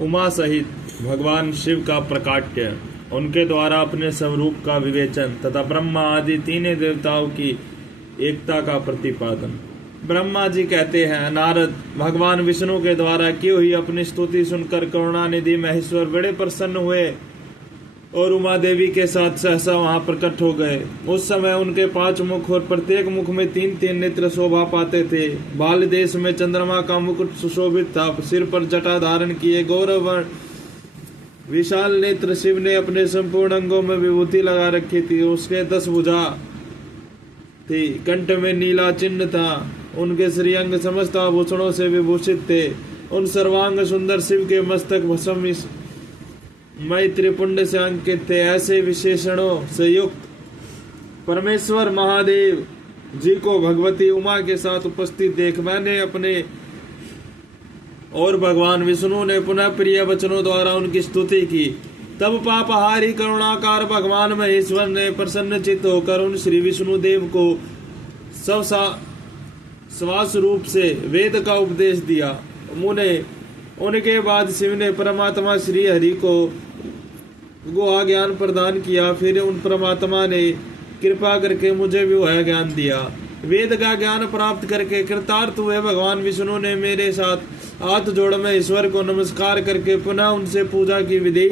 उमा सहित भगवान शिव का प्रकाट्य, उनके द्वारा अपने स्वरूप का विवेचन तथा ब्रह्मा आदि तीनों देवताओं की एकता का प्रतिपादन। ब्रह्मा जी कहते हैं, नारद भगवान विष्णु के द्वारा की हुई अपनी स्तुति सुनकर करुणानिधि महेश्वर बड़े प्रसन्न हुए और उमा देवी के साथ सहसा वहां प्रकट हो गए। उस समय उनके 5 मुख और प्रत्येक मुख में 3-3 नेत्र शोभा पाते थे। बाल देश में चंद्रमा का मुकुट सुशोभित था। सिर पर जटा धारण किए गौरव विशाल नेत्र शिव ने अपने संपूर्ण अंगों में विभूति लगा रखी थी। उसके 10 भुजा थी, कंठ में नीला चिन्ह था। उनके श्रीअंग समस्त आभूषणों से विभूषित थे। उन सर्वांग सुंदर शिव के मस्तक भस्म मय त्रिपुंड से अंकित थे। ऐसे विशेषणों से युक्त परमेश्वर महादेव जी को भगवती उमा के साथ उपस्थित देख मैंने अपने और भगवान विष्णु ने पुनः प्रिय वचनों द्वारा उनकी स्तुति की। तब पापहारी करुणाकार भगवान महेश्वर ने प्रसन्नचित्त होकर उन श्री विष्णु देव को स्वास रूप से वेद का उपदेश दिया। मुने उनके बाद शिव ने परमात्मा श्री हरि को गुहा ज्ञान प्रदान किया। फिर उन परमात्मा ने कृपा करके मुझे भी वह ज्ञान दिया। वेद का ज्ञान प्राप्त करके कृतार्थ हुए भगवान विष्णु ने मेरे साथ हाथ जोड़ में ईश्वर को नमस्कार करके पुनः उनसे पूजा की विधि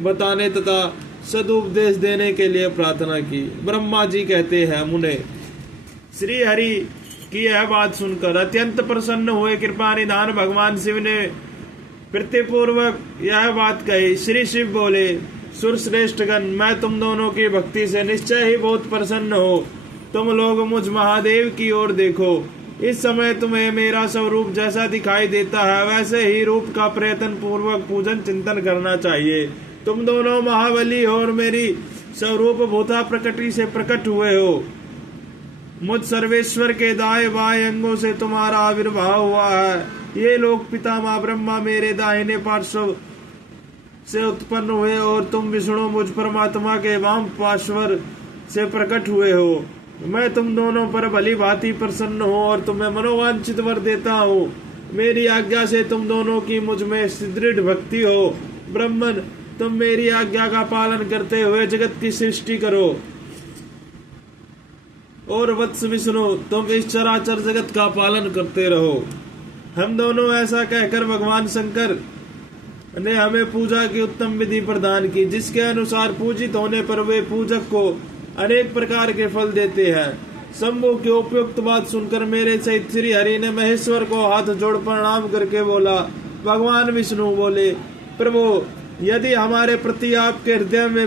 बताने तथा सदुपदेश देने के लिए प्रार्थना की। ब्रह्मा जी कहते हैं, मुने श्री हरि की यह बात सुनकर अत्यंत प्रसन्न हुए। कृपा निधान भगवान शिव ने प्रीतिपूर्वक यह बात कही। श्री शिव बोले, सुरश्रेष्ठगण, मैं तुम दोनों की भक्ति से निश्चय ही बहुत प्रसन्न हो। तुम लोग मुझ महादेव की ओर देखो। इस समय तुम्हें मेरा स्वरूप जैसा दिखाई देता है वैसे ही रूप का प्रयत्न पूर्वक पूजन चिंतन करना चाहिए। तुम दोनों महाबली हो और मेरी स्वरूप भूता प्रकृति से प्रकट हुए हो। मुझ सर्वेश्वर के दाएं बाएं अंगों से तुम्हारा आविर्भाव हुआ है। ये लोग पितामह ब्रह्मा मेरे दाहिने पार्श्व से उत्पन्न हुए और तुम विष्णु मुझ परमात्मा के वाम पार्श्व से प्रकट हुए हो। मैं तुम दोनों पर भली भांति प्रसन्न हूँ और तुम्हें मनोवांछित वर देता हूँ। मेरी आज्ञा से तुम दोनों की मुझ में सुदृढ़ भक्ति हो। ब्रह्मन, तुम मेरी आज्ञा का पालन करते हुए जगत की सृष्टि करो और वत्स विष्णु, तुम इस चराचर जगत का पालन करते रहो। हम दोनों ऐसा कहकर भगवान शंकर ने हमें पूजा की उत्तम विधि प्रदान की, जिसके अनुसार पूजित होने पर वे पूजक को अनेक प्रकार के फल देते हैं। शंभु की उपयुक्त बात सुनकर मेरे सहित श्री हरि ने महेश्वर को हाथ जोड़ प्रणाम करके बोला। भगवान विष्णु बोले, प्रभु, यदि हमारे प्रति आपके हृदय में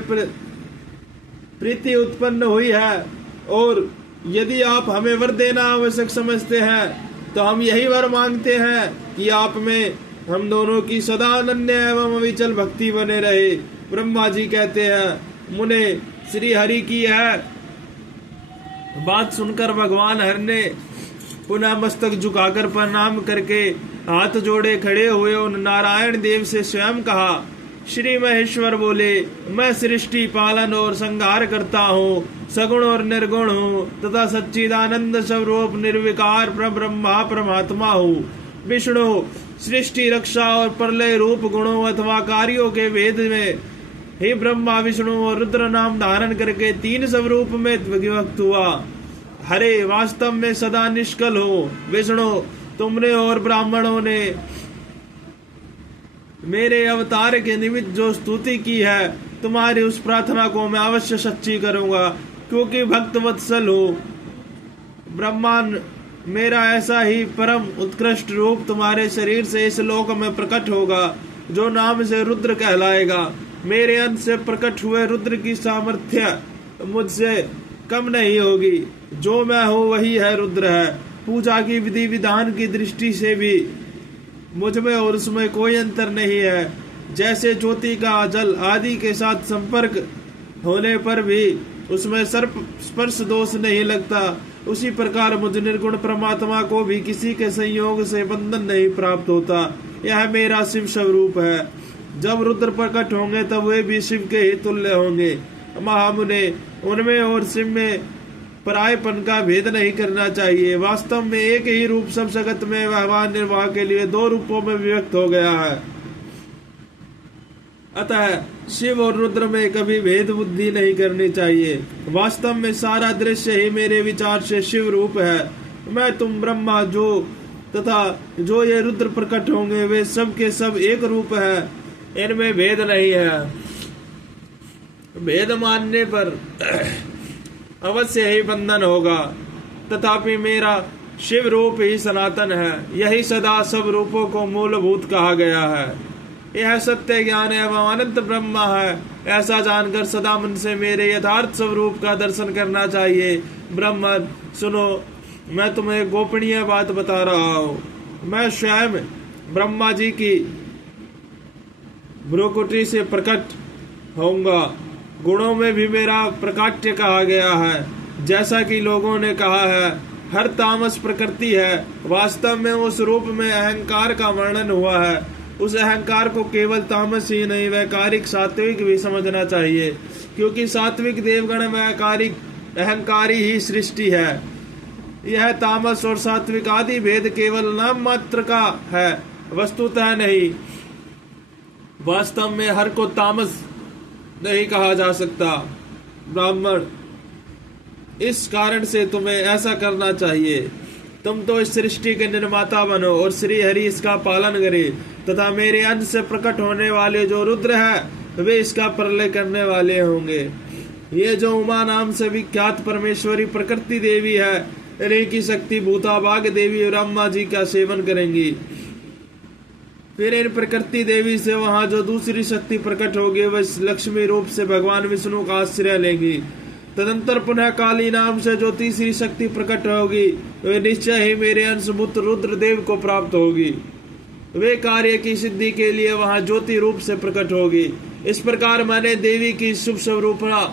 प्रीति उत्पन्न हुई है और यदि आप हमें वर देना आवश्यक समझते हैं तो हम यही वर मांगते हैं कि आप में हम दोनों की सदा अनन्य एवं अविचल भक्ति बने रहे। ब्रह्मा जी कहते हैं, मुने श्री हरि की यह बात सुनकर भगवान हरि ने पुनः मस्तक झुकाकर प्रणाम करके हाथ जोड़े खड़े हुए उन नारायण देव से स्वयं कहा। श्री महेश्वर बोले, मैं सृष्टि पालन और संहार करता हूँ, सगुण और निर्गुण हूँ तथा सच्चिदानंद स्वरूप निर्विकार ब्रह्मा परमात्मा हूँ। विष्णु सृष्टि रक्षा और प्रलय रूप गुणों अथवा कार्यों के वेद में ही ब्रह्मा विष्णु और रुद्र नाम धारण करके 3 स्वरूप में विभक्त हुआ। हरे वास्तव में सदा निष्कल हो। विष्णु, तुमने और ब्राह्मणों ने मेरे अवतार के निमित्त जो स्तुति की है, तुम्हारी उस प्रार्थना को मैं अवश्य सच्ची करूंगा, क्योंकि भक्त वत्सल हो। ब्रह्मांड मेरा ऐसा ही परम उत्कृष्ट रूप तुम्हारे शरीर से इस लोक में प्रकट होगा, जो नाम से रुद्र कहलाएगा। मेरे अंश से प्रकट हुए रुद्र की सामर्थ्य मुझसे कम नहीं होगी। जो मैं हूँ वही है रुद्र है। पूजा की विधि विधान की दृष्टि से भी मुझ में और उसमें कोई अंतर नहीं है। जैसे ज्योति का जल आदि के साथ संपर्क होने पर भी उसमें सर्प स्पर्श दोष नहीं लगता, उसी प्रकार मुझ निर्गुण परमात्मा को भी किसी के संयोग से बंधन नहीं प्राप्त होता। यह मेरा शिव स्वरूप है। जब रुद्र प्रकट होंगे तब वे भी शिव के ही तुल्य होंगे। महामुने, उनमें और शिव में परायपन का भेद नहीं करना चाहिए। वास्तव में एक ही रूप सब जगत में व्यवहार निर्वाह के लिए 2 रूपों में विभक्त हो गया है। अतः शिव और रुद्र में कभी भेद बुद्धि नहीं करनी चाहिए। वास्तव में सारा दृश्य ही मेरे विचार से शिव रूप है। मैं तुम ब्रह्मा जो तथा जो ये रुद्र प्रकट होंगे वे सब के सब एक रूप है, इनमें भेद नहीं है। भेद मानने पर अवश्य ही बंधन होगा, तथापि मेरा शिव रूप ही सनातन है। यही सदा सब रूपों को मूलभूत कहा गया है। यह सत्य ज्ञान एवं अनंत ब्रह्मा है। ऐसा जानकर सदा मन से मेरे यथार्थ स्वरूप का दर्शन करना चाहिए। ब्रह्म सुनो, मैं तुम्हें गोपनीय बात बता रहा हूँ। मैं स्वयं ब्रह्मा जी की भ्रुकुटी से प्रकट होऊंगा। गुणों में भी मेरा प्रकाट्य कहा गया है। जैसा कि लोगों ने कहा है हर तामस प्रकृति है, वास्तव में उस रूप में अहंकार का वर्णन हुआ है। उस अहंकार को केवल तामस ही नहीं वैकारिक सात्विक भी समझना चाहिए, क्योंकि सात्विक देवगण वैकारिक अहंकारी ही सृष्टि है। यह तामस और सात्विक आदि भेद केवल नाम मात्र का है, वस्तुतः नहीं। वास्तव में हर को तामस नहीं कहा जा सकता। ब्राह्मण, इस कारण से तुम्हें ऐसा करना चाहिए। तुम तो इस सृष्टि के निर्माता बनो और श्री हरि इसका पालन करे, तथा मेरे अंश से प्रकट होने वाले जो रुद्र है वे इसका प्रलय करने वाले होंगे। ये जो उमा नाम से विख्यात परमेश्वरी प्रकृति देवी है, इन्हीं की शक्ति भूताभाग देवी और ब्रह्मा जी का सेवन करेंगी। फिर इन प्रकृति देवी से वहां जो दूसरी शक्ति प्रकट होगी वह लक्ष्मी रूप से भगवान विष्णु का आश्रय लेंगी। तदंतर पुनः काली नाम से जो तीसरी शक्ति प्रकट होगी वे निश्चय ही मेरे अंशभूत रुद्रदेव को प्राप्त होगी। वे कार्य की सिद्धि के लिए वहां ज्योति रूप से प्रकट होगी। इस प्रकार मैंने देवी की शुभ स्वरूपा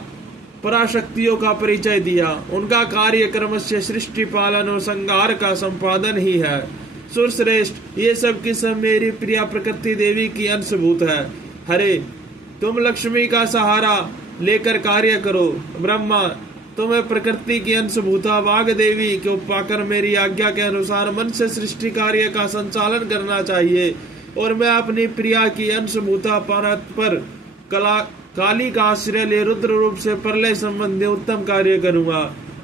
पराशक्तियों का परिचय दिया। उनका कार्य क्रम से सृष्टि पालन और संहार का संपादन ही है। सुरश्रेष्ठ, ये सब की सब मेरी प्रिया प्रकृति देवी की अंशभूत है। हरे, तुम लक्ष्मी का सहारा लेकर कार्य करो। ब्रह्मा, तुम्हें प्रकृति की अंशभूता वाग देवी को पाकर मेरी आज्ञा के अनुसार मन से सृष्टि कार्य का संचालन करना चाहिए, और मैं अपनी प्रिया की अंशभूता पर काली का आश्रय ले रुद्र रूप से प्रलय संबंधी उत्तम कार्य करूंगा।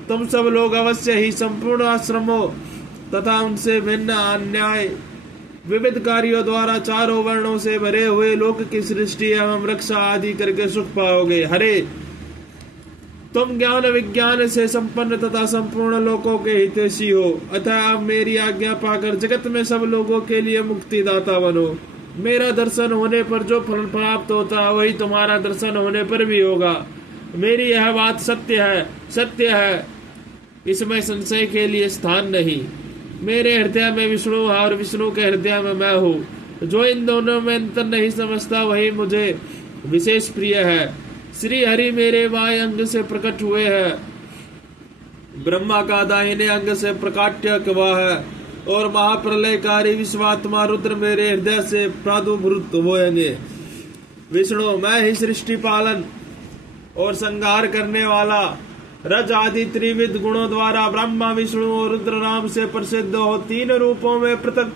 तुम सब लोग अवश्य ही संपूर्ण आश्रमों तथा उनसे भिन्न अन्याय विविध कार्यों द्वारा चारों वर्णों से भरे हुए लोक की सृष्टि एवं रक्षा आदि करके सुख पाओगे। हरे, तुम ज्ञान विज्ञान से संपन्न तथा संपूर्ण लोकों के हितैषी हो, अतः अब मेरी आज्ञा पाकर जगत में सब लोगों के लिए मुक्तिदाता बनो। मेरा दर्शन होने पर जो फल प्राप्त होता है वही तुम्हारा दर्शन होने पर भी होगा। मेरी यह बात सत्य है, इसमें संशय के लिए स्थान नहीं। मेरे हृदय में विष्णु है और विष्णु के हृदय में मैं हूँ। जो इन दोनों में अंतर नहीं समझता वही मुझे विशेष प्रिय है। श्री हरि मेरे बाएं अंग से प्रकट हुए हैं, ब्रह्मा का दाहिने अंग से प्रकाट्य हुआ है, और महाप्रलयकारी विश्वात्मा रुद्र मेरे हृदय से प्रादुर्भूत होंगे। विष्णु, मैं ही सृष्टि पालन और संहार करने वाला रज आदि त्रिविध गुणों द्वारा ब्रह्मा विष्णु और रुद्र नाम से प्रसिद्ध हो तीन रूपों में पृथक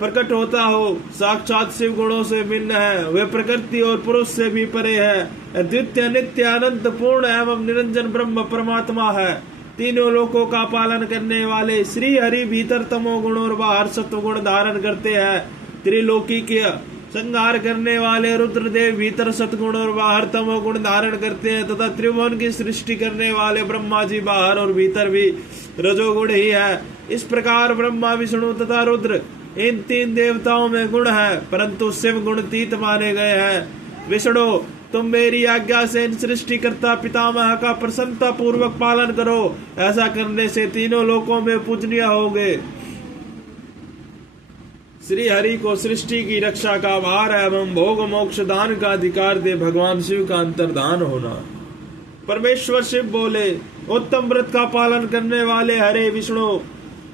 प्रकट होता हो। साक्षात शिव गुणों से भिन्न है, वे प्रकृति और पुरुष से भी परे है। द्वितीय नित्य अनंत पूर्ण एवं निरंजन ब्रह्म परमात्मा है। तीनों लोकों का पालन करने वाले श्री हरि भीतर तमो गुण और बाहर सत्व गुण धारण करते हैं। त्रिलोकी के संहार करने वाले रुद्रदेव भीतर सतगुण और बाहर तमो गुण धारण करते हैं, तथा त्रिभुवन की सृष्टि करने वाले ब्रह्मा जी बाहर और भीतर भी रजोगुण ही है। इस प्रकार ब्रह्मा विष्णु तथा रुद्र इन तीन देवताओं में गुण है, परंतु शिव गुणतीत माने गए हैं। विष्णु, तुम मेरी आज्ञा से इन सृष्टिकर्ता पितामह का प्रसन्नता पूर्वक पालन करो। ऐसा करने से तीनों लोकों में पूजनीय होगे। श्री हरि को सृष्टि की रक्षा का भार एवं भोग मोक्ष दान का अधिकार दे भगवान शिव का अंतर्धान होना। परमेश्वर शिव बोले, उत्तम व्रत का पालन करने वाले हरे विष्णु,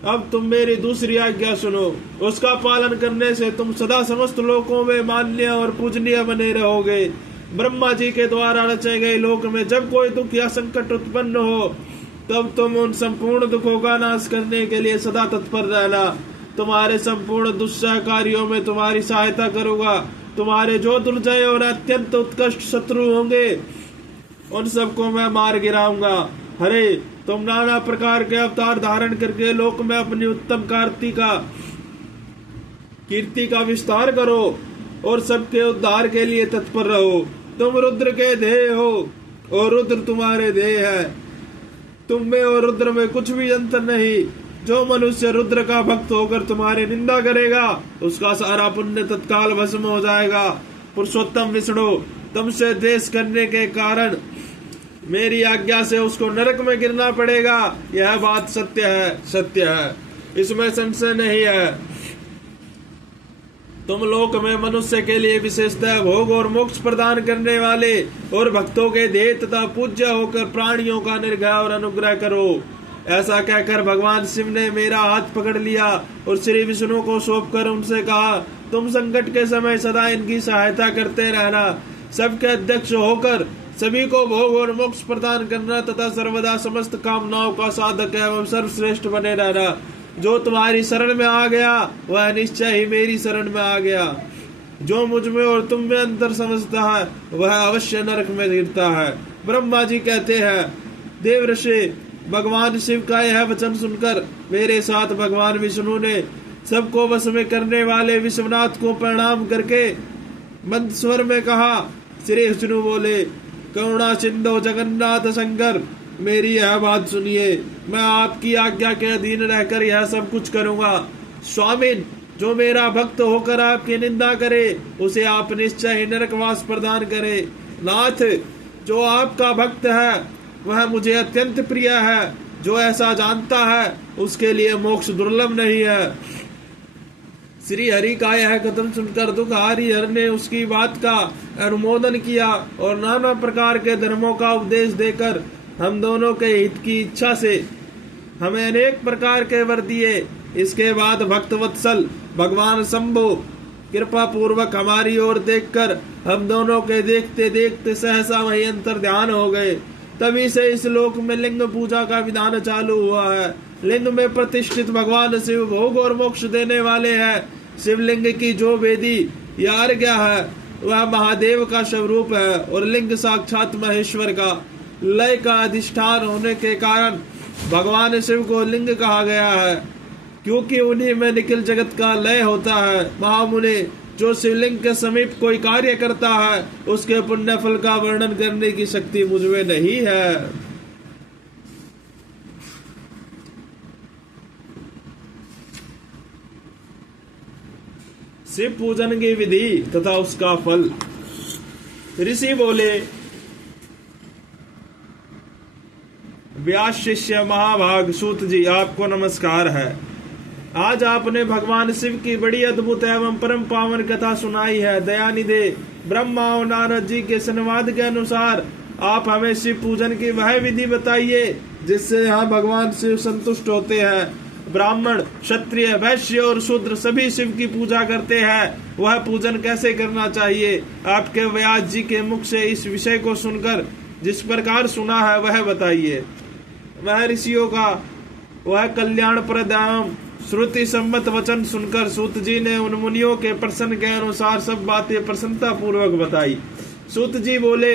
अब तुम मेरी दूसरी आज्ञा सुनो। उसका पालन करने से तुम सदा समस्त लोकों में मान्य और पूजनीय बने रहोगे। ब्रह्मा जी के द्वारा रचे गए लोक में जब कोई दुख या संकट उत्पन्न हो तब तुम उन संपूर्ण दुखों का नाश करने के लिए सदा तत्पर रहना। तुम्हारे संपूर्ण दुस्सह कार्यों में तुम्हारी सहायता करूंगा। तुम्हारे जो दुर्जय और अत्यंत उत्कृष्ट शत्रु होंगे उन सबको मैं मार गिराऊंगा। हरे, तुम नाना प्रकार के अवतार धारण करके लोक में अपनी उत्तम कीर्ति का विस्तार करो और सबके उद्धार के लिए तत्पर रहो। तुम रुद्र के देह हो और रुद्र तुम्हारे देह है। तुम में और रुद्र में कुछ भी अंतर नहीं। जो मनुष्य रुद्र का भक्त होकर तुम्हारी निंदा करेगा उसका सारा पुण्य तत्काल भस्म हो जाएगा। पुरुषोत्तम विष्णु, तुमसे द्वेष करने के कारण मेरी आज्ञा से उसको नरक में गिरना पड़ेगा। यह बात सत्य है, इसमें संशय नहीं है। तुम लोक में मनुष्य के लिए विशेषतः भोग और मोक्ष प्रदान करने वाले और भक्तों के देह तथा पूज्य होकर प्राणियों का निर्भय और अनुग्रह करो। ऐसा कहकर भगवान शिव ने मेरा हाथ पकड़ लिया और श्री विष्णु को सौंपकर उनसे कहा, तुम संकट के समय सदा इनकी सहायता करते रहना। सबके अध्यक्ष होकर सभी को भोग और मोक्ष प्रदान करना तथा सर्वदा समस्त कामनाओं का साधक एवं सर्वश्रेष्ठ बने रहना। जो तुम्हारी शरण में आ गया वह निश्चय ही मेरी शरण में आ गया। जो मुझ में और तुम में अंतर समझता है वह अवश्य नरक में गिरता है। ब्रह्मा जी कहते हैं, देवर्षि, भगवान शिव का यह वचन सुनकर मेरे साथ भगवान विष्णु ने सबको वश में करने वाले विश्वनाथ को प्रणाम करके मंद स्वर में कहा। श्री विष्णु बोले, करुणा सिंधु जगन्नाथ शंकर, मेरी यह बात सुनिए। मैं आपकी आज्ञा के अधीन रहकर यह सब कुछ करूंगा। स्वामिन, जो मेरा भक्त होकर आपकी निंदा करे उसे आप निश्चय ही नरकवास प्रदान करे। नाथ, जो आपका भक्त है वह मुझे अत्यंत प्रिय है। जो ऐसा जानता है उसके लिए मोक्ष दुर्लभ नहीं है। श्री हरि का यह कथन सुनकर दुखहारी हर ने उसकी बात का अनुमोदन किया और नाना प्रकार के धर्मों का उपदेश देकर हम दोनों के हित की इच्छा से हमें अनेक प्रकार के वर दिए। इसके बाद भक्त वत्सल भगवान शंभु कृपा पूर्वक हमारी ओर देखकर हम दोनों के देखते देखते सहसा वही अंतर ध्यान हो गए। तभी से इस लोक में लिंग पूजा का विधान चालू हुआ है। लिंग में प्रतिष्ठित भगवान शिव भोग और मोक्ष देने वाले हैं। शिवलिंग की जो वेदी या अर्घ्य है वह महादेव का स्वरूप है और लिंग साक्षात महेश्वर का लय का अधिष्ठान होने के कारण भगवान शिव को लिंग कहा गया है, क्योंकि उन्हीं में निखिल जगत का लय होता है। महामुनि, जो शिवलिंग के समीप कोई कार्य करता है उसके पुण्य फल का वर्णन करने की शक्ति मुझमें नहीं है। शिव पूजन की विधि तथा उसका फल। ऋषि बोले, व्यास शिष्य महाभाग सूत जी, आपको नमस्कार है। आज आपने भगवान शिव की बड़ी अद्भुत एवं परम पावन कथा सुनाई है। दयानिधे ब्रह्मा और नारद जी के संवाद के अनुसार आप हमें शिव पूजन की वह विधि बताइए जिससे यहाँ भगवान शिव संतुष्ट होते हैं। ब्राह्मण, क्षत्रिय, वैश्य और शूद्र सभी शिव की पूजा करते हैं। वह पूजन कैसे करना चाहिए? आपके व्यास जी के मुख से इस विषय को सुनकर जिस प्रकार सुना है वह बताइए। वह ऋषियों का वह कल्याणप्रद एवं श्रुति सम्मत वचन सुनकर सूत जी ने उन मुनियों के प्रश्न के अनुसार सब बातें प्रसन्नता पूर्वक बताई। सूत जी बोले,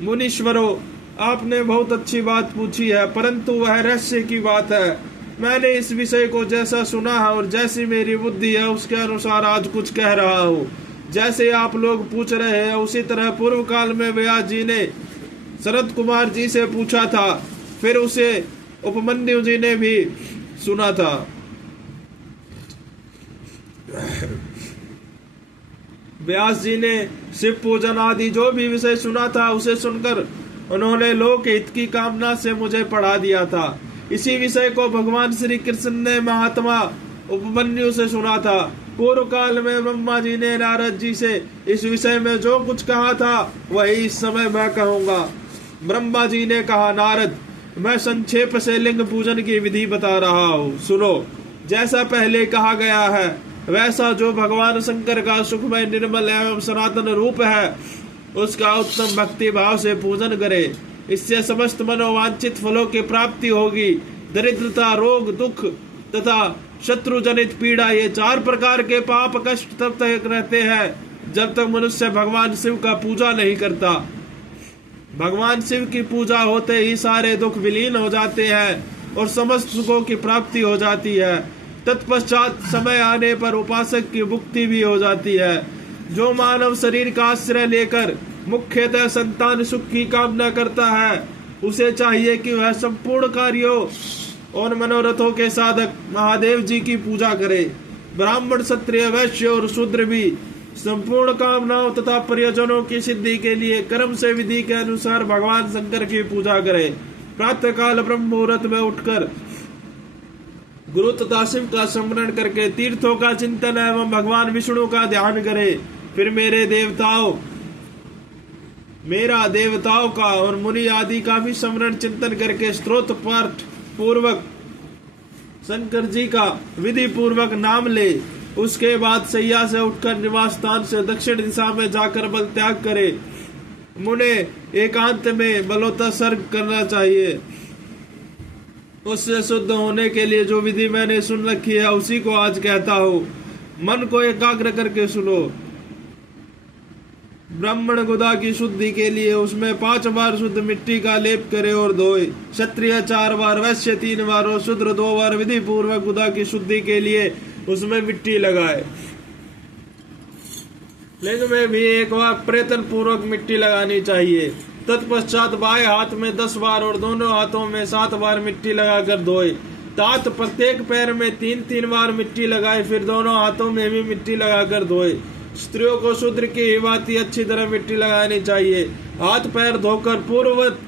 मुनीश्वरों, आपने बहुत अच्छी बात पूछी है, परंतु वह रहस्य की बात है। मैंने इस विषय को जैसा सुना है और जैसी मेरी बुद्धि है उसके अनुसार आज कुछ कह रहा हूँ। जैसे आप लोग पूछ रहे हैं उसी तरह पूर्व काल में व्यास जी ने शरद कुमार जी से पूछा था, फिर उसे उपमन्यु जी ने भी सुना था। व्यास जी ने शिव पूजन आदि जो भी विषय सुना था उसे सुनकर उन्होंने लोक हित की कामना से मुझे पढ़ा दिया था। इसी विषय को भगवान श्री कृष्ण ने महात्मा उपमन्यु से सुना था। पूर्व काल में ब्रह्मा जी ने नारद जी से इस विषय में जो कुछ कहा था वही इस समय मैं कहूँगा। ब्रह्मा जी ने कहा, नारद, मैं संक्षेप से लिंग पूजन की विधि बता रहा हूँ, सुनो। जैसा पहले कहा गया है वैसा जो भगवान शंकर का सुखमय निर्मल एवं सनातन रूप है उसका उत्तम भक्ति भाव से पूजन करे। इससे समस्त मनोवांछित फलों की प्राप्ति होगी। दरिद्रता, रोग, दुख तथा शत्रु जनित पीड़ा, ये 4 प्रकार के पाप कष्ट तब तक रहते हैं जब तक मनुष्य भगवान शिव का पूजा नहीं करता। भगवान शिव की पूजा होते ही सारे दुख विलीन हो जाते हैं और समस्त सुखों की प्राप्ति हो जाती है। तत्पश्चात समय आने पर उपासक की मुक्ति भी हो जाती है। जो मानव शरीर का आश्रय लेकर मुख्यतः संतान सुख की कामना करता है, उसे चाहिए कि वह संपूर्ण कार्यों और मनोरथों के साधक महादेव जी की पूजा करे। ब्राह्मण, क्षत्रिय, वैश्य और शूद्र भी संपूर्ण कामनाओं तथा प्रयोजनों की सिद्धि के लिए कर्म से विधि के अनुसार भगवान शंकर की पूजा करे। प्रातः काल ब्रह्म मुहूर्त में उठकर गुरु तथा शिव का स्मरण करके तीर्थों का चिंतन एवं भगवान विष्णु का ध्यान करे। फिर मेरा देवताओं का और मुनि आदि का भी स्मरण चिंतन करके स्तोत्र पाठ पूर्वक शंकर जी का विधि पूर्वक नाम ले। उसके बाद सैया से उठकर निवास स्थान से दक्षिण दिशा में जाकर बल त्याग करे। मुने एकांत में बलोत्सर्ग करना चाहिए। उससे शुद्ध होने के लिए जो विधि मैंने सुन रखी है उसी को आज कहता हूँ। मन को एकाग्र करके सुनो। ब्राह्मण गुदा की शुद्धि के लिए उसमें 5 बार शुद्ध मिट्टी का लेप करे और धोए। क्षत्रिय 4 बार, वैश्य 3 बार और शूद्र 2 बार विधि पूर्वक गुदा की शुद्धि के लिए उसमें मिट्टी लगाए। लिंग में भी 1 बार प्रयत्न पूर्वक मिट्टी लगानी चाहिए। तत्पश्चात बाएं हाथ में 10 बार और दोनों हाथों में 7 बार मिट्टी लगाकर धोए। तात प्रत्येक पैर में 3-3 बार मिट्टी लगाए, फिर दोनों हाथों में भी मिट्टी लगाकर धोए। स्त्रियों को शूद्र की ही भांति अच्छी तरह मिट्टी लगानी चाहिए। हाथ पैर धोकर पूर्ववत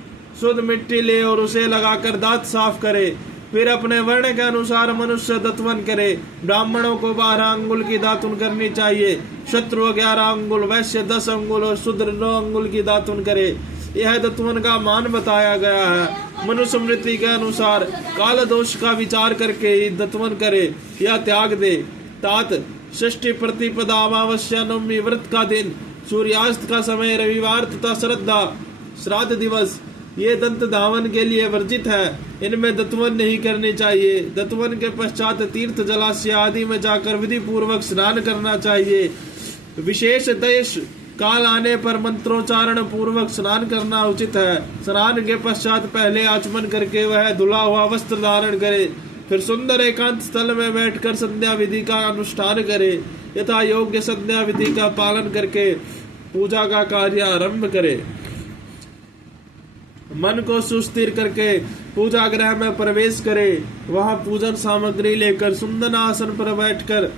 शुद्ध मिट्टी ले और उसे लगाकर दांत साफ करे। फिर अपने वर्ण के अनुसार मनुष्य दत्वन करे। ब्राह्मणों को 12 अंगुल की दातुन करनी चाहिए, क्षत्रिय 11 अंगुल, वैश्य 10 अंगुल और शूद्र 9 अंगुल की दातुन करे। यह दत्वन का मान बताया गया है। मनुष्य स्मृति के अनुसार काल दोष का विचार करके ही दत्वन करे या त्याग दे। तात षष्ठी प्रतिपदा, अमावस्या, नवमी, व्रत का दिन, सूर्यास्त का समय, रविवार तथा श्राद्ध दिवस ये दंत धावन के लिए वर्जित है। इनमें दत्वन नहीं करनी चाहिए। दत्वन के पश्चात तीर्थ, जलाशय आदि में जाकर विधि पूर्वक स्नान करना चाहिए। विशेष देश काल आने पर मंत्रोच्चारण पूर्वक स्नान करना उचित है। स्नान के पश्चात पहले आचमन करके वह धुला हुआ वस्त्र धारण करे। फिर सुंदर एकांत स्थल में बैठकर संध्या विधि का अनुष्ठान करे। यथा योग्य संध्या विधि का पालन करके पूजा का कार्य आरंभ करे। मन को सुस्थिर करके पूजा गृह में प्रवेश करे। वहां पूजन सामग्री लेकर सुंदर आसन पर बैठकर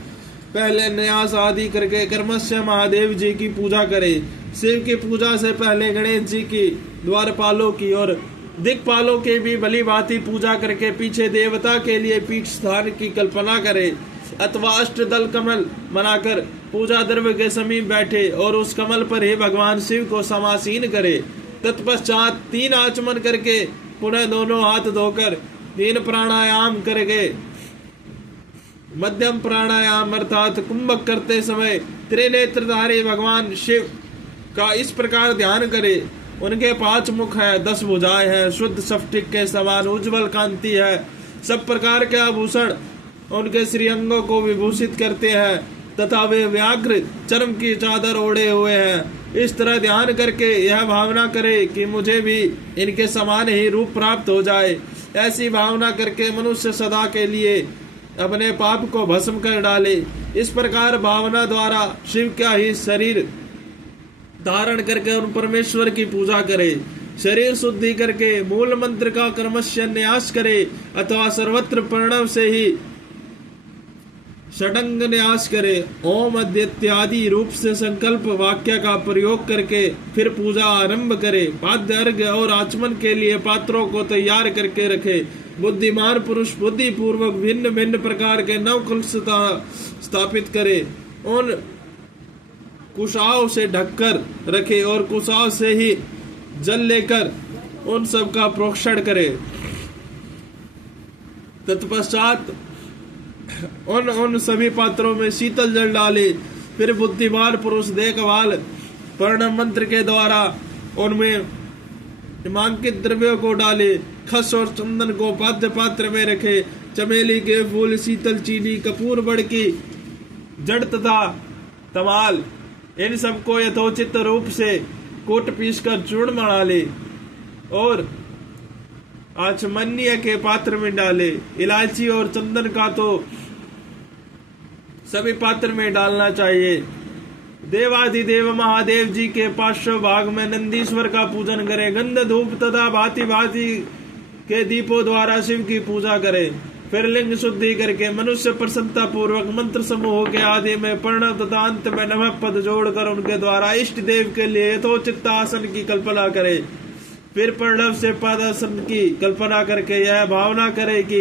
पहले न्यास आदि करके कर्मस्य महादेव जी की पूजा करे। शिव की पूजा से पहले गणेश जी की, द्वारपालों की और दिक्पालों के भी भली भांति पूजा करके पीछे देवता के लिए पीठ स्थान की कल्पना करे अथवा अष्टदल कमल बनाकर पूजा द्रव्य के समीप बैठे और उस कमल पर ही भगवान शिव को समासीन करे। तत्पश्चात 3 आचमन करके पुनः दोनों हाथ धोकर 3 प्राणायाम करके मध्यम प्राणायाम अर्थात कुंभक करते समय त्रिनेत्रधारी भगवान शिव का इस प्रकार ध्यान करे। उनके 5 मुख है, 10 भुजाएं हैं, शुद्ध स्फटिक के समान उज्जवल कांति है। सब प्रकार के आभूषण उनके श्रीअंगों को विभूषित करते हैं तथा वे व्याघ्र चर्म की चादर ओढ़े हुए हैं। इस तरह ध्यान करके यह भावना करे कि मुझे भी इनके समान ही रूप प्राप्त हो जाए। ऐसी भावना करके मनुष्य सदा के लिए अपने पाप को भस्म कर डाले। इस प्रकार भावना द्वारा शिव का ही शरीर धारण करके उन परमेश्वर की पूजा करे। शरीर शुद्धि करके मूल मंत्र का कर्मस्य न्यास करे अथवा सर्वत्र प्रणव से ही षडंग न्यास करे। ओम इत्यादि रूप से संकल्प वाक्य का प्रयोग करके फिर पूजा आरंभ करे। पाद्य, अर्घ्य और आचमन के लिए पात्रों को तैयार करके रखे। बुद्धिमान पुरुष बुद्धि पूर्वक भिन्न भिन्न प्रकार के नव कलश स्थापित करे। उन कुशाओं से ढककर रखे और कुशाओं से ही जल लेकर उन सब का प्रोक्षण करे। तत्पश्चात उन सभी पात्रों में शीतल जल डाले। फिर बुद्धिमान पुरुष देखभाल प्रणव मंत्र के द्वारा उनमें नामांकित द्रव्यों को डाले। खस और चंदन को पाद्य पात्र में रखे। चमेली के फूल, शीतल चीनी, कपूर, बड़की, जड़ तथा तमाल इन सबको यथोचित रूप से कूट पीस कर चूर्ण बना ले और आचमन्य के पात्र में डाले। इलायची और चंदन का तो सभी पात्र में डालना चाहिए। देवाधिदेव महादेव जी के पार्श्व भाग में नंदीश्वर का पूजन करें। गंध धूप तथा भांति भांति के दीपों द्वारा शिव की पूजा करें। फिर लिंग शुद्धि करके मनुष्य प्रसन्नता पूर्वक मंत्र समूह के आदि में प्रणव तथा अंत में नमः पद जोड़कर उनके द्वारा इष्ट देव के लिए यथोचित आसन की कल्पना करे। फिर प्रणव से पदासन की कल्पना करके यह भावना करे कि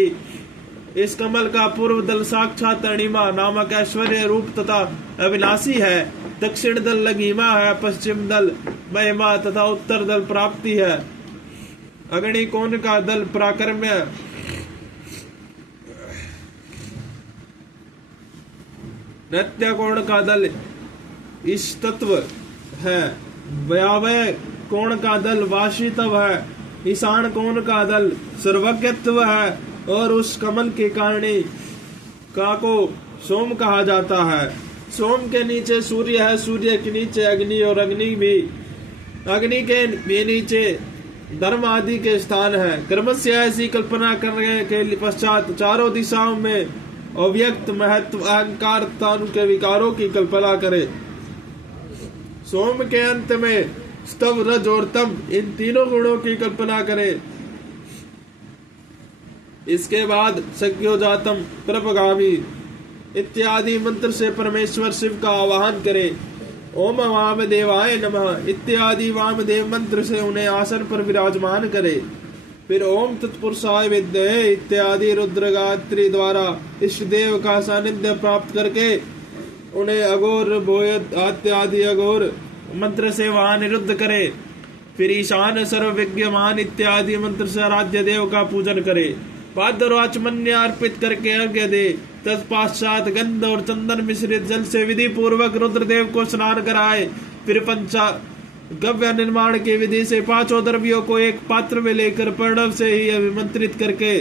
इस कमल का पूर्व दल साक्षात अणिमा नामक ऐश्वर्य रूप तथा अविनाशी है, दक्षिण दल लघिमा है, पश्चिम दल महिमा तथा उत्तर दल प्राप्ति है, अग्निकोण का दल पराक्रम्य, नृत्य कोण का दल इस तत्व है, व्यावय कोण का दल वाशितव है, ईशान कोण का दल सर्वज्ञत्व है और उस कमल के कारणी का को सोम कहा जाता है। सोम के नीचे सूर्य है, सूर्य के नीचे अग्नि और अग्नि के भी नीचे धर्म आदि के स्थान है। कर्म से ऐसी कल्पना करने के पश्चात चारों दिशाओं में अव्यक्त महत्व अहंकार तानु के विकारों की कल्पना करे। सोम के अंत में स्तव रज और तम इन तीनों गुणों की कल्पना करे। इसके बाद सख्योजातम प्रपगामी इत्यादि मंत्र से परमेश्वर शिव का आवाहन करे। ओम वामदेवाय नमः इत्यादि वामदेव मंत्र से उन्हें आसन पर विराजमान करे। फिर ओम तत्पुरुषाय विद्महे इत्यादि रुद्र गायत्री द्वारा इष्ट देव का सानिध्य प्राप्त करके उन्हें अघोर भोयत इत्यादि अघोर मंत्र से वहां निरुद्ध करे। फिर ईशान सर्वविज्ञमान इत्यादि मंत्र से आराध्य देव का पूजन करे। पाद्यवाचमन्य अर्पित करके अर्घ्य दे। तत्पश्चात गंध और चंदन मिश्रित जल से विधि पूर्वक रुद्रदेव को स्नान कराए। फिर पंचा गव्य निर्माण की विधि से पांचों द्रव्यों को एक पात्र में लेकर प्रणव से ही अभिमंत्रित करके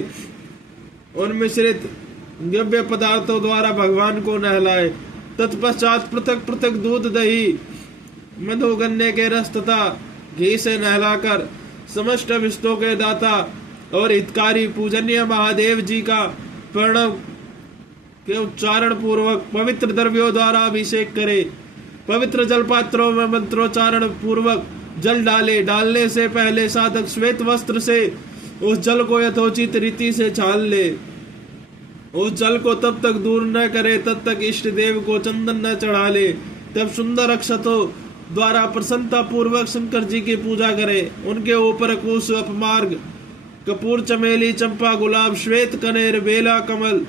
उन मिश्रित गव्य पदार्थों द्वारा भगवान को नहलाए। तत्पश्चात पृथक पृथक दूध दही मधु गन्ने के रस तथा घी से नहलाकर समस्त विष्णु के दाता और हितकारी पूजनीय महादेव जी का प्रणव के उच्चारण पूर्वक पवित्र द्रव्यों द्वारा अभिषेक करे। पवित्र जल पात्रों में मंत्रोच्चारण पूर्वक जल डाले। डालने से पहले साधक श्वेत वस्त्र से उस जल को यथोचित रीति से छान ले। उस जल को तब तक दूर न करे तब तक इष्ट देव को चंदन न चढ़ा ले। तब सुंदर अक्षतों द्वारा प्रसन्नता पूर्वक शंकर जी की पूजा करे। उनके ऊपर कुश अपमार्ग कपूर चमेली चंपा गुलाब श्वेत कनेर बेला कमल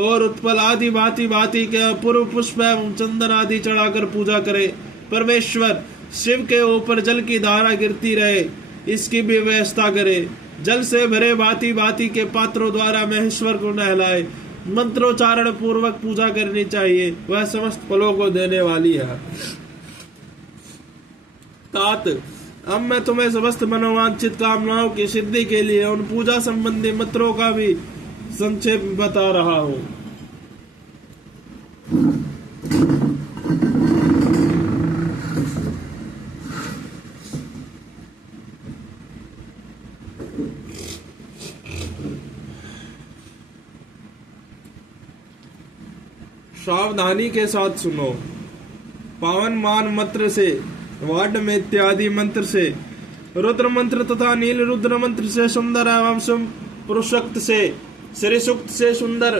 और उत्पल आदि भांति भांति के अपूर्व पुष्प एवं चंदन आदि चढ़ाकर पूजा करे। परमेश्वर शिव के ऊपर जल की धारा गिरती रहे इसकी भी व्यवस्था करे। जल से भरे भांति भांति के पात्रों द्वारा महेश्वर को नहलाए। मंत्रोच्चारण पूर्वक पूजा करनी चाहिए, वह समस्त फलों को देने वाली है। तात अब मैं तुम्हें समस्त मनोवांछित कामनाओं की सिद्धि के लिए उन पूजा संबंधी मंत्रों का भी संक्षेप बता रहा हूं। सावधानी के साथ सुनो। पावन मान मंत्र से, वाड में इत्यादि मंत्र से, रुद्र मंत्र तथा नील रुद्र मंत्र से सुंदर एवं शुभ पुरुषोक्त से, श्री सूक्त से सुंदर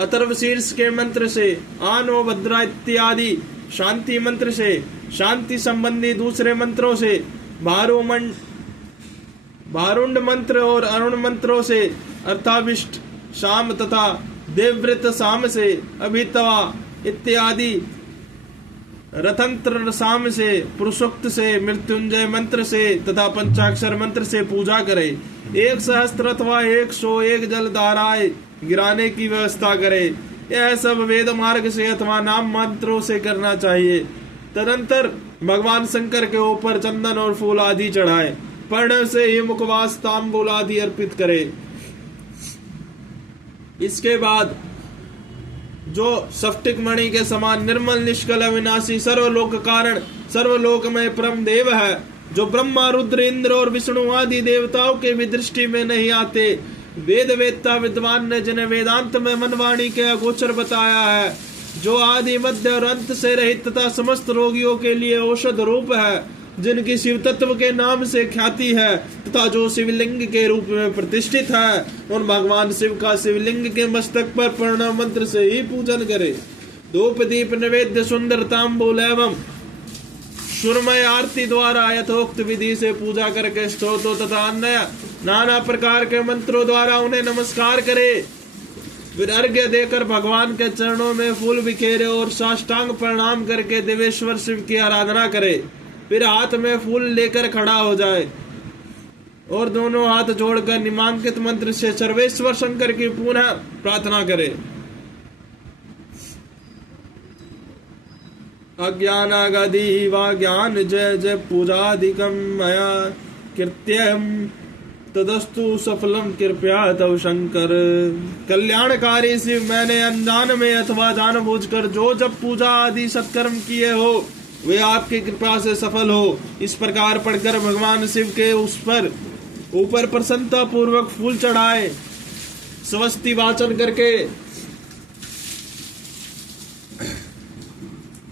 अथर्व शीर्ष के मंत्र से, आनो भद्रा इत्यादि शांति मंत्र से, शांति संबंधी दूसरे मंत्रों से, भारुंड मंत्र और अरुण मंत्रों से, अर्थाविष्ट शाम तथा देवव्रत शाम से, अभितवा इत्यादि रथंत्र साम से, पुरुषोक्त से, मृत्युंजय मंत्र से तथा पंचाक्षर मंत्र से पूजा करे। 1 सहस्त्र अथवा 101 जल धाराएं गिराने की व्यवस्था करे। यह सब वेद मार्ग से अथवा नाम मंत्रों से करना चाहिए। तदंतर भगवान शंकर के ऊपर चंदन और फूल आदि चढ़ाए। पर्ण से ही मुखवास तांबूल आदि अर्पित करे। इसके बाद जो स्फटिक मणि के समान निर्मल निष्कल अविनाशी सर्वलोक कारण सर्वलोकमय परम देव है, जो ब्रह्मा रुद्र इंद्र और विष्णु आदि देवताओं के भी दृष्टि में नहीं आते, वेद वेदता विद्वान ने जिन्हें वेदांत में मनवाणी के अगोचर बताया है, जो आदि मध्य और अंत से रहित तथा समस्त रोगियों के लिए औषध रूप है, जिनकी शिव तत्व के नाम से ख्याति है तथा जो शिवलिंग के रूप में प्रतिष्ठित है, उन भगवान शिव का शिवलिंग के मस्तक पर प्रणाम मंत्र से ही पूजन करे। धूप दीप नैवेद्य सुंदर तांबूल एवं सुरमय आरती द्वारा यथोक्त विधि से पूजा करके स्तोत्रों तथा अन्य नाना प्रकार के मंत्रों द्वारा उन्हें नमस्कार करे। फिर अर्घ्य देकर भगवान के चरणों में फूल बिखेरे और साष्टांग प्रणाम करके देवेश्वर शिव की आराधना करे। फिर हाथ में फूल लेकर खड़ा हो जाए और दोनों हाथ जोड़कर निमांकित मंत्र से सर्वेश्वर शंकर की पुनः प्रार्थना करे। अज्ञानागधि वा ज्ञान जय जय पूजाधिकम मया कृत्यम तदस्तु सफलम कृपया तव शंकर। कल्याणकारी शिव, मैंने अनजान में अथवा जानबूझकर जो जब पूजा आदि सत्कर्म किए हो वे आपकी कृपा से सफल हो। इस प्रकार पढ़कर भगवान शिव के उस पर ऊपर प्रसन्नता पूर्वक फूल चढ़ाए, स्वस्ति वाचन करके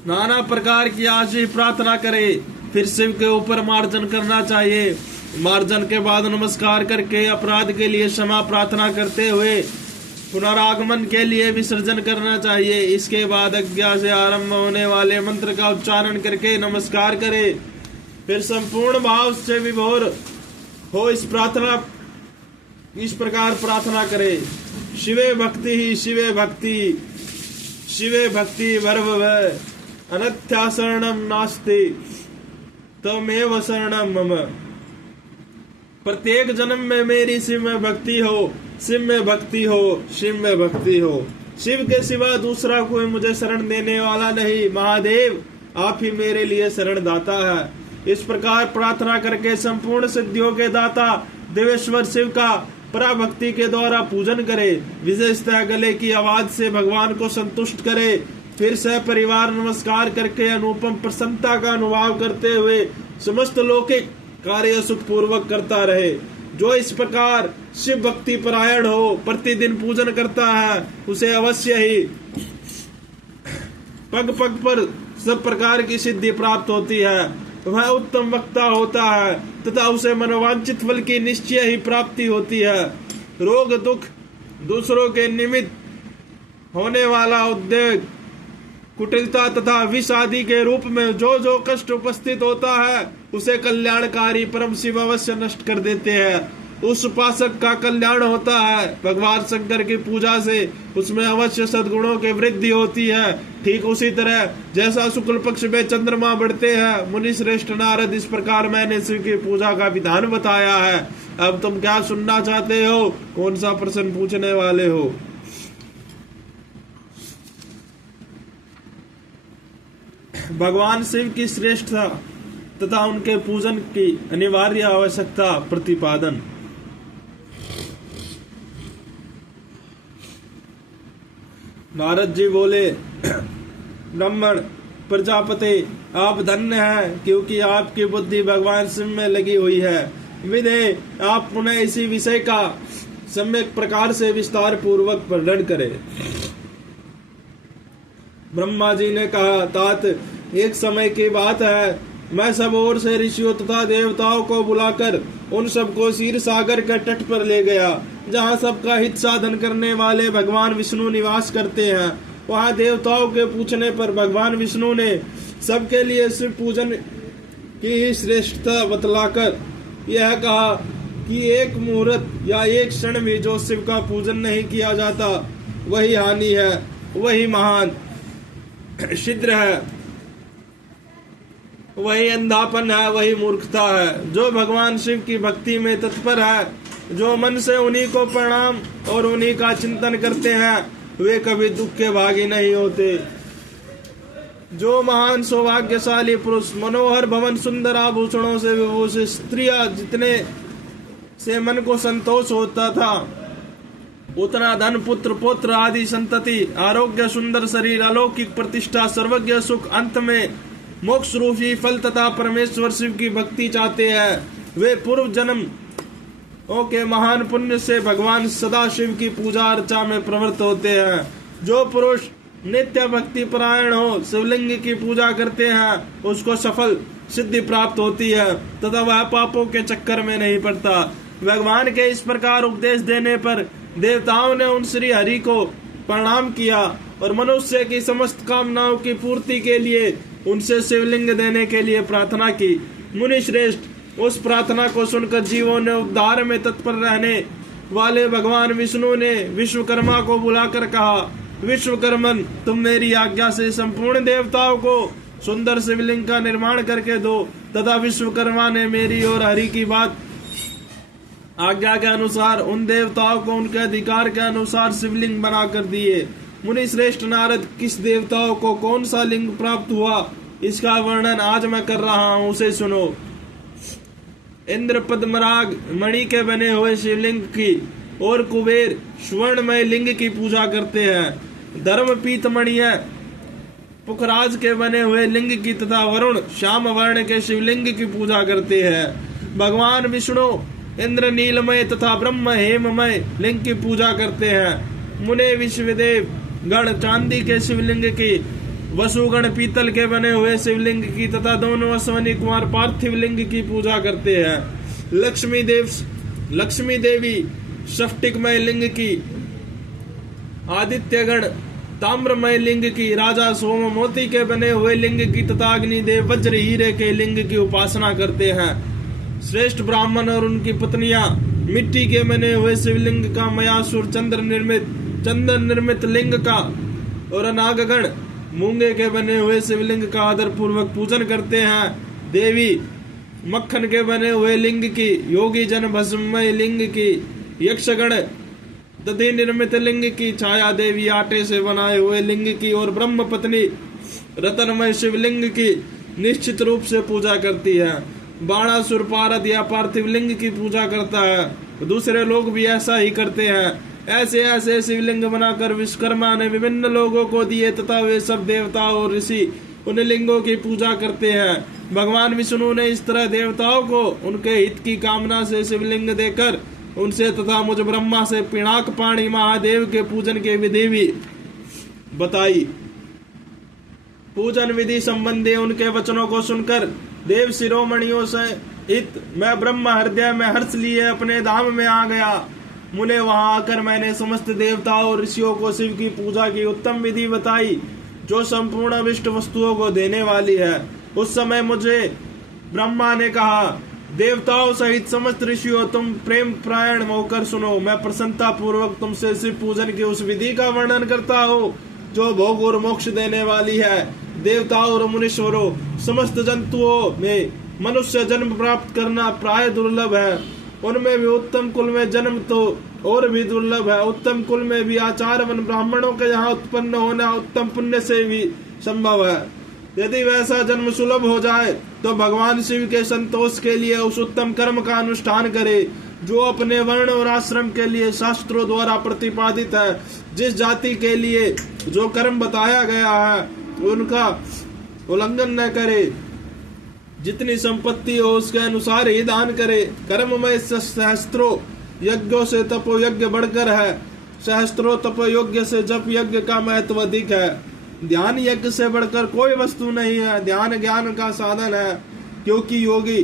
नाना प्रकार की आशीष प्रार्थना करे। फिर शिव के ऊपर मार्जन करना चाहिए। मार्जन के बाद नमस्कार करके अपराध के लिए क्षमा प्रार्थना करते हुए पुनरागमन के लिए विसर्जन करना चाहिए। इसके बाद अज्ञा से आरंभ होने वाले मंत्र का उच्चारण करके नमस्कार करे। फिर संपूर्ण भाव से विभोर हो इस प्रकार प्रार्थना करे। शिवे भक्ति ही शिवे भक्ति, शिवे भक्ति वर्व अनथ्या शरणम नास्ति तमेव शरणम मम। प्रत्येक जन्म में मेरी शिव में भक्ति हो, शिव में भक्ति हो, शिव में भक्ति हो। शिव के सिवा दूसरा कोई मुझे शरण देने वाला नहीं। महादेव आप ही मेरे लिए शरण दाता है। इस प्रकार प्रार्थना करके संपूर्ण सिद्धियों के दाता देवेश्वर शिव का पराभक्ति के द्वारा पूजन करे। विशेषतः गले की आवाज से भगवान को संतुष्ट करे। फिर सह परिवार नमस्कार करके अनुपम प्रसन्नता का अनुभव करते हुए समस्त लौकिक कार्य सुख पूर्वक करता रहे। जो इस प्रकार शिव भक्ति परायण हो, प्रतिदिन पूजन करता है, उसे अवश्य ही पग पग पर सब प्रकार की सिद्धि प्राप्त होती है। वह उत्तम वक्ता होता है तथा उसे मनोवांछित फल की निश्चय ही प्राप्ति होती है। रोग दुख दूसरों के निमित्त होने वाला उद्वेग कुटिलता तथा विष आदि के रूप में जो जो कष्ट उपस्थित होता है उसे कल्याणकारी परम शिव अवश्य नष्ट कर देते हैं। उस उपासक का कल्याण होता है। भगवान शंकर की पूजा से उसमें अवश्य सद्गुणों की वृद्धि होती है। ठीक उसी तरह जैसा शुक्ल पक्ष में चंद्रमा बढ़ते हैं। मुनि श्रेष्ठ नारद, इस प्रकार मैंने शिव की पूजा का विधान बताया है। अब तुम क्या सुनना चाहते हो? कौन सा प्रश्न पूछने वाले हो? भगवान शिव की श्रेष्ठता तथा उनके पूजन की अनिवार्य आवश्यकता प्रतिपादन। नारद जी बोले, ब्राह्मण प्रजापति आप धन्य हैं, क्योंकि आपकी बुद्धि भगवान शिव में लगी हुई है। विदे आप पुनः इसी विषय का सम्यक प्रकार से विस्तार पूर्वक वर्णन करें। ब्रह्मा जी ने कहा, तात एक समय की बात है, मैं सब ओर से ऋषियों तथा देवताओं को बुलाकर उन सबको क्षीर सागर के तट पर ले गया, जहाँ सबका हित साधन करने वाले भगवान विष्णु निवास करते हैं। वहाँ देवताओं के पूछने पर भगवान विष्णु ने सबके लिए शिव पूजन की श्रेष्ठता बतलाकर यह कहा कि एक मुहूर्त या एक क्षण भी जो शिव का पूजन नहीं किया जाता वही हानि है, वही महान छिद्र है, वही अंधापन है, वही मूर्खता है। जो भगवान शिव की भक्ति में तत्पर है, जो मन से उन्हीं को प्रणाम और उन्हीं का चिंतन करते हैं, वे कभी दुख के भागी नहीं होते। जो महान सौभाग्यशाली पुरुष मनोहर भवन सुंदर आभूषणों से विभूषित स्त्रियां जितने से मन को संतोष होता था, उतना धन, पुत्र, पौत्र आदि संतति, आरोग्य, सुंदर शरीर, अलौकिक प्रतिष्ठा, सर्वज्ञ सुख, अंत में मोक्ष रूपी फल तथा परमेश्वर शिव की भक्ति चाहते हैं। वे पूर्व जन्म के महान पुण्य से भगवान सदा शिव की पूजा अर्चा में प्रवृत्त होते हैं। जो पुरुष नित्य भक्ति परायण हो, शिवलिंग की पूजा करते हैं, उसको सफल सिद्धि प्राप्त होती है तथा वह पापों के चक्कर में नहीं पड़ता। भगवान के इस प्रकार उपदेश देने पर देवताओं ने उन श्री हरि को प्रणाम किया और मनुष्य की समस्त कामनाओं की पूर्ति के लिए उनसे शिवलिंग देने के लिए प्रार्थना की। मुनि श्रेष्ठ, उस प्रार्थना को सुनकर जीवों ने उद्धार में तत्पर रहने वाले भगवान विष्णु ने विश्वकर्मा को बुलाकर कहा, विश्वकर्मन, तुम मेरी आज्ञा से संपूर्ण देवताओं को सुंदर शिवलिंग का निर्माण करके दो। तथा विश्वकर्मा ने मेरी और हरि की बात आज्ञा के अनुसार उन देवताओं को उनके अधिकार के अनुसार शिवलिंग बना कर दिए। मुनि श्रेष्ठ नारद, किस देवताओं को कौन सा लिंग प्राप्त हुआ, इसका वर्णन आज मैं कर रहा हूँ, उसे सुनो। इंद्र पद्मराग मणि के बने हुए शिवलिंग की और कुबेर स्वर्णमय लिंग की पूजा करते हैं। धर्म पीतमणिय पुखराज के बने हुए लिंग की तथा वरुण श्याम वर्ण के शिवलिंग की पूजा करते हैं। भगवान विष्णु इंद्र नीलमय तथा ब्रह्म हेममय लिंग की पूजा करते हैं। मुने विश्वदेव गण चांदी के शिवलिंग की, वसुगण पीतल के बने हुए शिवलिंग की तथा दोनों अश्वनी कुमार पार्थिव लिंग की पूजा करते हैं। लक्ष्मी देवी स्फटिकमय लिंग की, आदित्यगण ताम्रमय लिंग की, राजा सोम मोती के बने हुए लिंग की तथा अग्निदेव वज्र हीरे के लिंग की उपासना करते हैं। श्रेष्ठ ब्राह्मण और उनकी पत्नियां मिट्टी के बने हुए शिवलिंग का, मयासुर चंदन निर्मित लिंग का और नागगण मूंगे के बने हुए शिवलिंग का आदर पूर्वक पूजन करते हैं। देवी मक्खन के बने हुए लिंग की, योगी जन भस्ममय लिंग की, यक्षगण दधि निर्मित लिंग की, छाया देवी आटे से बनाए हुए लिंग की और ब्रह्म पत्नी रतनमय शिवलिंग की निश्चित रूप से पूजा करती है। बाणासुर पारद या पार्थिव लिंग की पूजा करता है। दूसरे लोग भी ऐसा ही करते हैं। ऐसे ऐसे शिवलिंग बनाकर विश्वकर्मा ने विभिन्न लोगों को दिए तथा वे सब देवता और ऋषि उन लिंगों की पूजा करते हैं। भगवान विष्णु ने इस तरह देवताओं को उनके हित की कामना से शिवलिंग देकर उनसे तथा मुझ ब्रह्मा से पिनाक पाणी महादेव के पूजन के विधि भी बताई। पूजन विधि संबंधी उनके वचनों को सुनकर देव शिरोमणियों से हित मैं ब्रह्म हृदय में हर्ष लिए अपने धाम में आ गया। मुने वहां आकर मैंने समस्त देवताओं और ऋषियों को शिव की पूजा की उत्तम विधि बताई जो संपूर्ण अभिष्ट वस्तुओं को देने वाली है। उस समय मुझे ब्रह्मा ने कहा, देवताओं सहित समस्त ऋषियों, तुम प्रेम प्रायण होकर सुनो। मैं प्रसन्नता पूर्वक तुमसे शिव पूजन की उस विधि का वर्णन करता हूँ जो भोग और मोक्ष देने वाली है। देवताओं और मुनीश्वरों, समस्त जंतुओं में मनुष्य जन्म प्राप्त करना प्राय दुर्लभ है। उनमें भी उत्तम कुल में जन्म तो और भी दुर्लभ है। उत्तम कुल में भी आचार्यवन ब्राह्मणों के यहाँ उत्पन्न होना उत्तम पुण्य से भी संभव है। यदि वैसा जन्म सुलभ हो जाए तो भगवान शिव के संतोष के लिए उस उत्तम कर्म का अनुष्ठान करे जो अपने वर्ण और आश्रम के लिए शास्त्रों द्वारा प्रतिपादित है। जिस जाति के लिए जो कर्म बताया गया है उनका उल्लंघन न करे। जितनी संपत्ति हो उसके अनुसार ही दान करे। कर्म में सहस्त्रों यज्ञों से तपो यज्ञ बढ़कर है। सहस्त्रों तपो यज्ञ से जप यज्ञ का महत्व अधिक है। ध्यान यज्ञ से बढ़कर कोई वस्तु नहीं है। ध्यान ज्ञान का साधन है, क्योंकि योगी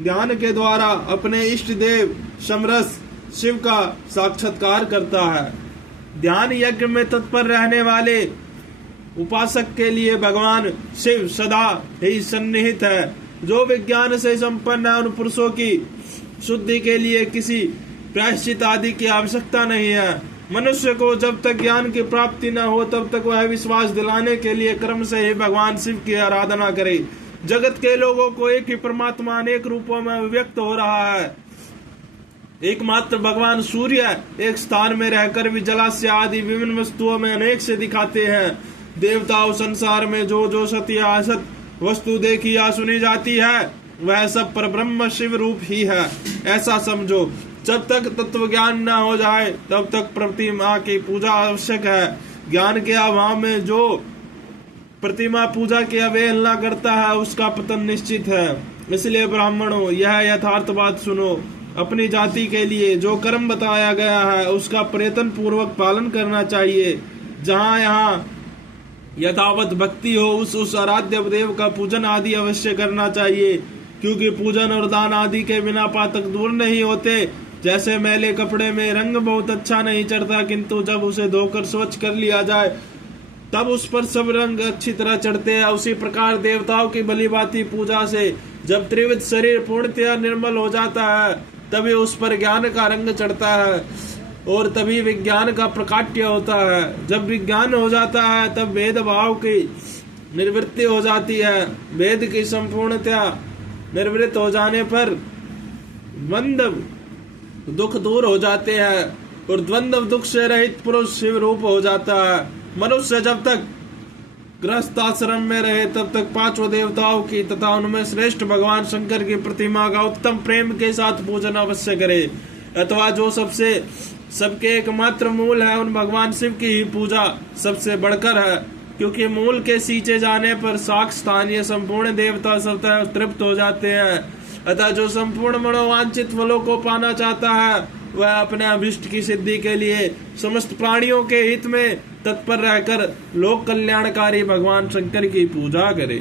ध्यान के द्वारा अपने इष्ट देव समरस शिव का साक्षात्कार करता है। ध्यान यज्ञ में तत्पर रहने वाले उपासक के लिए भगवान शिव सदा ही सन्निहित है। जो विज्ञान से संपन्न है उन पुरुषों की शुद्धि के लिए किसी प्रायश्चित आदि की आवश्यकता नहीं है। मनुष्य को जब तक ज्ञान की प्राप्ति न हो तब तक वह विश्वास दिलाने के लिए कर्म से ही भगवान शिव की आराधना करे। जगत के लोगों को एक ही परमात्मा अनेक रूपों में व्यक्त हो रहा है। एकमात्र भगवान सूर्य एक स्थान में रहकर भी जलाशय आदि विभिन्न वस्तुओं में अनेक से दिखाते हैं। देवताओं संसार में जो जो सत्य असत वस्तु देखी या सुनी जाती है वह सब पर ब्रह्म शिव रूप ही है, ऐसा समझो। जब तक तत्व ज्ञान न हो जाए तब तक प्रतिमा की पूजा आवश्यक है। ज्ञान के अभाव में जो प्रतिमा पूजा की अवहेलना करता है उसका पतन निश्चित है। इसलिए ब्राह्मणों, यह यथार्थ बात सुनो। अपनी जाति के लिए जो कर्म बताया गया है उसका प्रयत्न पूर्वक पालन करना चाहिए। जहाँ यहाँ यथावत भक्ति हो उस आराध्य देव का पूजन आदि अवश्य करना चाहिए, क्योंकि पूजन और दान आदि के बिना पातक दूर नहीं होते। जैसे मैले कपड़े में रंग बहुत अच्छा नहीं चढ़ता, किंतु जब उसे धोकर स्वच्छ कर लिया जाए तब उस पर सब रंग अच्छी तरह चढ़ते हैं, उसी प्रकार देवताओं की भलीभांति पूजा से जब त्रिविध शरीर पूर्णतया निर्मल हो जाता है तभी उस पर ज्ञान का रंग चढ़ता है और तभी विज्ञान का प्रकाट्य होता है। जब विज्ञान हो जाता है तब भेद भाव की निवृत्ति हो जाती है। भेद की संपूर्णतया निवृत्त हो जाने पर द्वंद्व दुख दूर हो जाते हैं और द्वंद्व दुख से रहित पुरुष शिव रूप हो जाता है। मनुष्य जब तक गृहस्थ आश्रम में रहे तब तक पांचों देवताओं की तथा उनमें श्रेष्ठ भगवान शंकर की प्रतिमा का उत्तम प्रेम के साथ पूजन अवश्य करे, अथवा जो सबके एकमात्र मूल है उन भगवान शिव की ही पूजा सबसे बढ़कर है, क्योंकि मूल के सींचे जाने पर साक्ष स्थानीय संपूर्ण देवता स्वतः तृप्त हो जाते हैं। अतः जो संपूर्ण मनोवांछित फलों को पाना चाहता है वह अपने अभिष्ट की सिद्धि के लिए समस्त प्राणियों के हित में तत्पर रहकर लोक कल्याणकारी भगवान शंकर की पूजा करे।